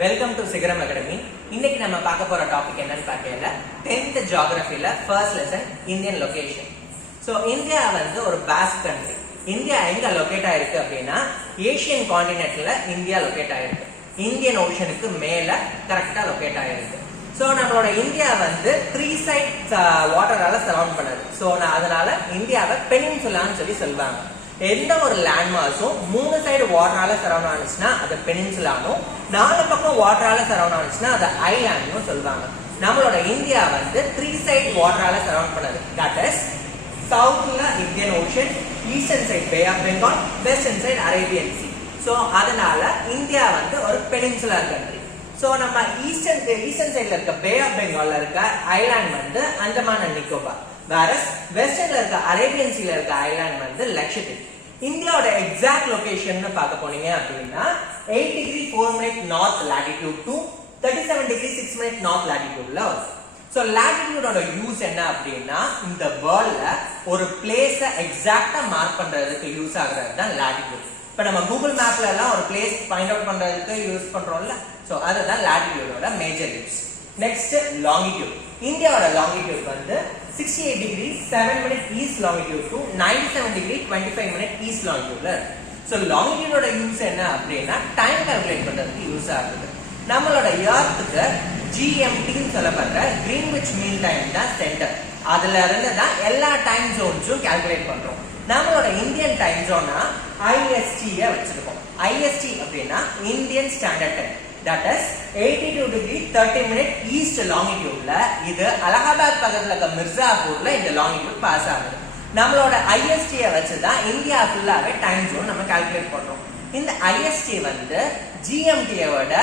Welcome to சிகரம் academy. இன்னைக்கு நம்ம பார்க்க போற டாபிக் என்னன்னு பார்த்தீங்கன்னா 10th ஜியோகிராஃபில first lesson Indian location. So India வந்து ஒரு வாஸ்ட் கண்ட்ரி. இந்தியா எங்க லொகேட் ஆயிருக்கு அப்படின்னா ஏசியன் காண்டினென்ட்ல இந்தியா லொகேட் ஆயிருக்கு. இந்தியன் ஓஷனுக்கு மேல கரெக்டா லொகேட் ஆயிருக்கு. ஸோ நம்மளோட இந்தியா வந்து 3 சைட் வாட்டரால சரவுண்ட் பண்ணுது. ஸோ அதனால இந்தியாவை பெனின்சுலான்னு சொல்லி சொல்லுவாங்க. எந்த ஒரு லேண்ட்மார்க்ஸும் 3 சைடு வாட்டரால சரவுண்ட் ஆனிச்சுன்னா அது பெனின்சுலானும், 4 பக்கம் வாட்டரால சரவுண்ட் ஆனிச்சுன்னா அது ஐலாண்டும் சொல்லுவாங்க. நம்மளோட இந்தியா வந்து 3 சைடு வாட்டரால சரவுண்ட் பண்ணது. தட் இஸ் சவுத்ல Indian ocean, eastern side bay of Bengal, western side Arabian sea. So அதனால இந்தியா வந்து ஒரு பெனின்சுலர் கண்ட்ரி. ஸோ நம்ம ஈஸ்டர்ன் சைட்ல இருக்க பே ஆஃப் பெங்கால்ல இருக்க ஐலாண்ட் வந்து அந்தமான் அண்ட் நிக்கோபார், வேற வெஸ்டர்ன்ல இருக்க அரேபியன் சீல இருக்க ஐலாண்ட் வந்து லட்சத்தீப். இந்தியாவோட எக்ஸாக்ட் லொகேஷன் பார்க்க போனீங்க அப்படின்னா 8 degree 4 minute north latitude to 37 degree 6 minute north லாட்டிடியூட்ல வரும். ஸோ லாட்டிடியூடோட யூஸ் என்ன அப்படின்னா இந்த வேர்ல்ட்ல ஒரு பிளேஸ எக்ஸாக்டா மார்க் பண்றதுக்கு யூஸ் ஆகுறது தான் லாட்டிடியூட். இப்ப நம்ம கூகுள் மேப்ல எல்லாம் ஒரு பிளேஸ் ஃபைண்ட் அவுட் பண்றதுக்கு யூஸ் பண்றோம்ல, ஸோ அதுதான் லாட்டிடியூடோட மேஜர் யூஸ். Next longitude. இந்தியாவோட லாங்கிடியூட் வந்து 68 degree 7 minute east longitude to 97 degree 25 minute east லாங்கிடியூட்ல இருக்கு. ஸோ லாங்கிடியூடோட யூஸ் என்ன அப்படின்னா டைம் கால்குலேட் பண்றதுக்கு யூஸ் ஆகுது. நம்மளோட எர்த்துக்கு GMTன்னு சொல்லப்படுற கிரீன்விச் மீன் டைம் தான் சென்டர். அதுல இருந்து தான் எல்லா டைம் ஜோன்ஸும் கால்குலேட் பண்றோம். நம்மளோட இந்தியன் டைம் ஜோனா IST வச்சிருக்கோம். IST அப்படின்னா Indian standard time. That is 82 degree 30 minute east longitudeல இது அலகாபாத் பக்கத்துல இருக்க மிர்சாபூர்ல இந்த லாங்கிடியூட் பாஸ் ஆகுது. நம்மளோட IST வச்சு தான் இந்தியா ஃபுல்லாவே டைம் ஜோன் நம்ம கால்குலேட் பண்றோம். இந்த IST வந்து GMT விட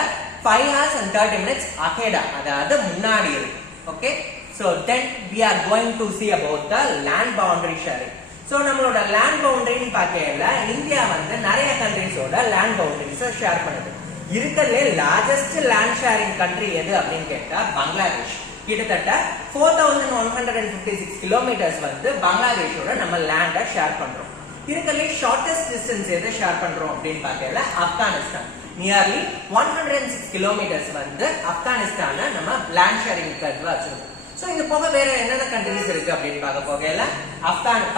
5 hours and 30 minutes ahead, அதாவது முன்னாடி இருக்கு. Okay, so then we are going to see about the land boundary sharing. So நம்மளோட land boundary ன்னு பார்க்கையில இந்தியா வந்து நிறைய கண்ட்ரீஸோட land boundaries ஷேர் பண்ணுது. இருக்கிறதுலே லார்ஜஸ்ட் லேண்ட் ஷேரிங் கண்ட்ரி எது அப்படின்னு கேட்டா பங்களாதேஷ். கிட்டத்தட்ட 4156 கிலோமீட்டர்ஸ் வந்து பங்களாதேஷோட நம்ம லேண்ட ஷேர் பண்றோம். இருக்கிறதுலே ஷார்டஸ்ட் டிஸ்டன்ஸ் எது ஷேர் பண்றோம் அப்படின்னு பார்க்கல ஆப்கானிஸ்தான். நியர்லி 106 கிலோமீட்டர்ஸ் வந்து ஆப்கானிஸ்தான நம்ம லேண்ட் ஷேரிங் வச்சிருக்கோம். ஸோ இது போக வேற என்னென்ன கண்ட்ரிஸ் இருக்கு அப்படின்னு பார்க்க போகல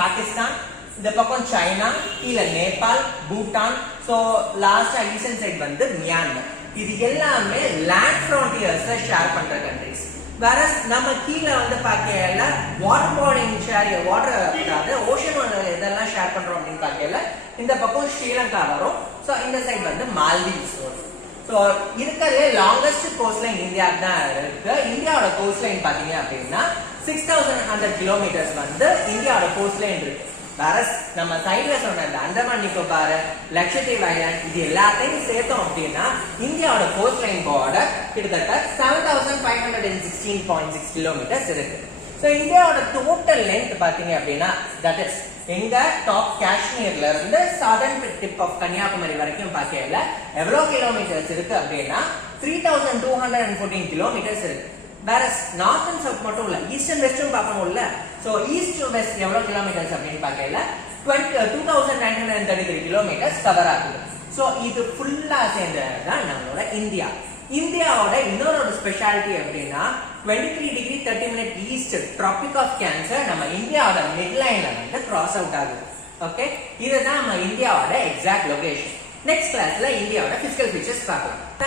பாகிஸ்தான், இந்த பக்கம் சைனா, கீழ நேபாள், பூட்டான், சோ லாஸ்டா ஈஸ்டர்ன் சைடு வந்து மியான்மர். இது எல்லாமே லேண்ட் ஃப்ரான்டியர்ஸ் ஷேர் பண்ற கண்ட்ரிஸ். வேற நம்ம கீழ வந்து பார்க்கல வாட்டர் பாடிங் ஷேர், வாட்டர் அதாவது ஓஷன் இதெல்லாம் ஷேர் பண்றோம் அப்படின்னு பார்க்கல இந்த பக்கம் ஸ்ரீலங்கா வரும். சோ இந்த சைடு வந்து மால்தீவ்ஸ் வரும். சோ இருக்கிறதுலே லாங்கஸ்ட் கோஸ்ட் லைன் இந்தியா தான் இருக்கு. இந்தியாவோட கோஸ்ட் லைன் பாத்தீங்க அப்படின்னா 6100 கிலோமீட்டர்ஸ் வந்து இந்தியாவோட கோஸ்ட் லைன் இருக்கு. வேற நம்ம சைட்ல சொன்ன அந்தமான் நிக்கோபார், லட்சத்தீப் ஐலாண்ட் இது எல்லாத்தையும் சேர்த்தோம் அப்படின்னா இந்தியாவோட கோஸ்ட் லைன் பார்டர் கிட்டத்தட்ட 7516.6 கிலோமீட்டர்ஸ் இருக்கு. ஸோ இந்தியாவோட டோட்டல் லென்த் பாத்தீங்க அப்படின்னா தட் இஸ் எங்க டாப் காஷ்மீர்ல இருந்து சதர்ன் டிப் ஆஃப் கன்னியாகுமரி வரைக்கும் பார்க்கல எவ்வளவு கிலோமீட்டர்ஸ் இருக்கு அப்படின்னா 3214 கிலோமீட்டர்ஸ் இருக்கு. வேற நார்த் அண்ட் சவுத் மட்டும் இல்ல, ஈஸ்டர்ன் வெஸ்டும் பார்க்கணும்ல. சோ ஈஸ்ட் டு வெஸ்ட் எவ்வளவு கிலோமீட்டர்ஸ் அப்படின்னு பார்க்கல 2933 கிலோமீட்டர்ஸ் கவர் ஆகுது. சோ இது ஃபுல்லா சேர்ந்ததுதான் நம்மளோட இந்தியா. இந்தியாவோட இன்னொரு ஸ்பெஷாலிட்டி அப்படின்னா 23 degree 30 minute east tropic of cancer நம்ம இந்தியாவோட மிட் லைன்ல வந்து கிராஸ் அவுட் ஆகுது. ஓகே, இதுதான் நம்ம இந்தியாவோட எக்ஸாக்ட் லொகேஷன். நெக்ஸ்ட் கிளாஸ்ல இந்தியாவோட பிசிக்கல் ஃபீச்சர்ஸ் பார்க்கலாம்.